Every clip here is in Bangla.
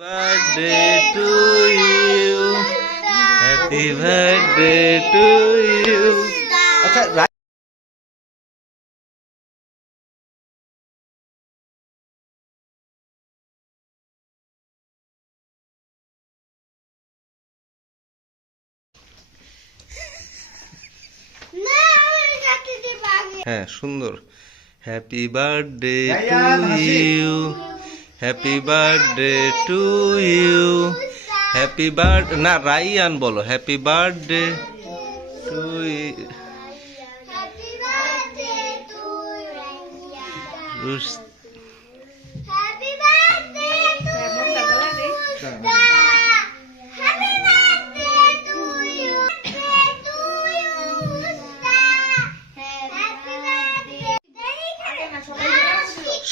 Birthday to you. Happy birthday to you. আচ্ছা হ্যাঁ সুন্দর happy birthday to you happy birthday to you happy birthday না রাইয়ান বলো হ্যাপি বার্থডে টু ইউ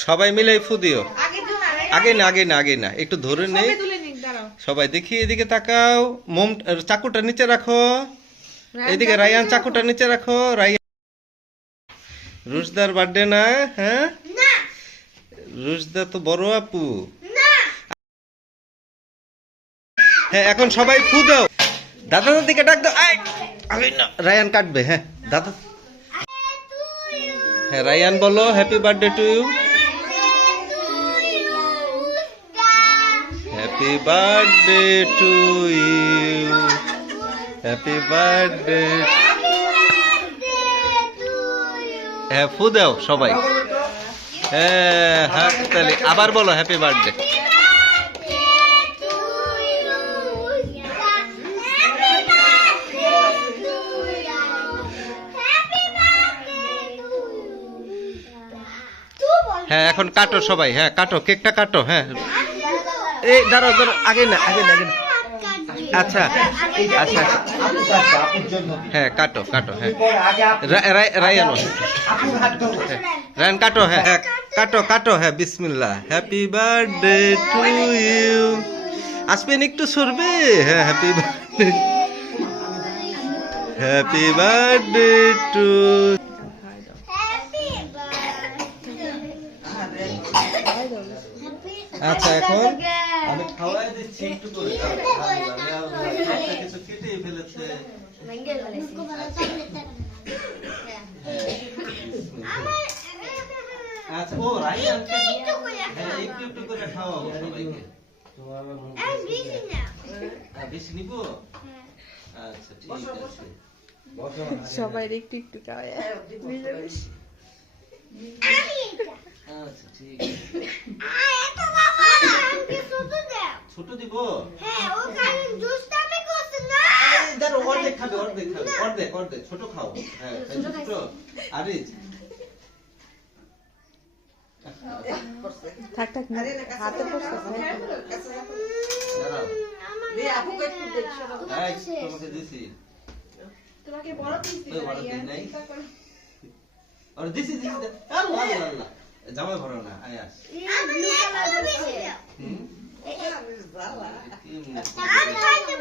সবাই মিলে ফু দিও আগে না একটু ধরে নেই সবাই দেখি এদিকে তাকাও মোম চাকুটা নিচে রাখো এদিকে রায়ান চাকুটা নিচে রাখো রায়ান রুশদার বার্থডে না হ্যাঁ রুশদা তো বড় আপু হ্যাঁ এখন সবাই ফু দাও দাদার দিকে ডাক দাও রায়ান কাটবে হ্যাঁ দাদা হ্যাঁ রায়ান বলো happy birthday to you happy birthday to you happy birthday হ্যাঁ ফু দাও সবাই হ্যাঁ হাততালি আবার বলো হ্যাপি বার্থডে হ্যাঁ এখন কাটো সবাই হ্যাঁ কাটো কেকটা কাটো হ্যাঁ এই দাঁড়াও আগে না আচ্ছা আচ্ছা হ্যাঁ কাটো হ্যাঁ রায়ান কাটো হ্যাঁ কাটো হ্যাঁ বিসমিল্লাহ হ্যাপি বার্থডে টু ইউ আসবেন একটু সরবে হ্যাঁ হ্যাপি বার্থডে টু আচ্ছা এখন আমি খাওয়াই দিচ্ছি একটু করে কিছু কেটে ফেলেছে আচ্ছা ও রায়ান হ্যাঁ একটু করে খাওয়াবো সবাইকে বেশি নিব আচ্ছা ঠিক আছে সবাই একটু খাওয়াই আচ্ছা ঠিক ছোট দিব অর্ধেক খাবে অর্ধেক ছোট খাও হ্যাঁ ছোট আরে থাক হাতে তোমাকে দিছি তোমাকে বড় নাই আর দিছি আল্লাহ জামাই ভরো না আয়াস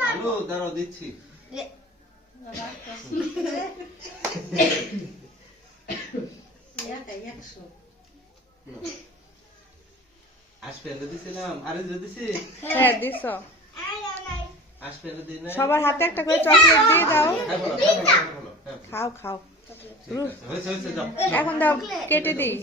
আলু দাঁড়াও দিচ্ছি আসবে দিছিলাম আরে দিছি হ্যাঁ দিছো আসবে দিই না সবার হাতে একটা করে চকলেট দিয়ে দাও খাও হয়েছে যাও এখন দাও কেটে দিই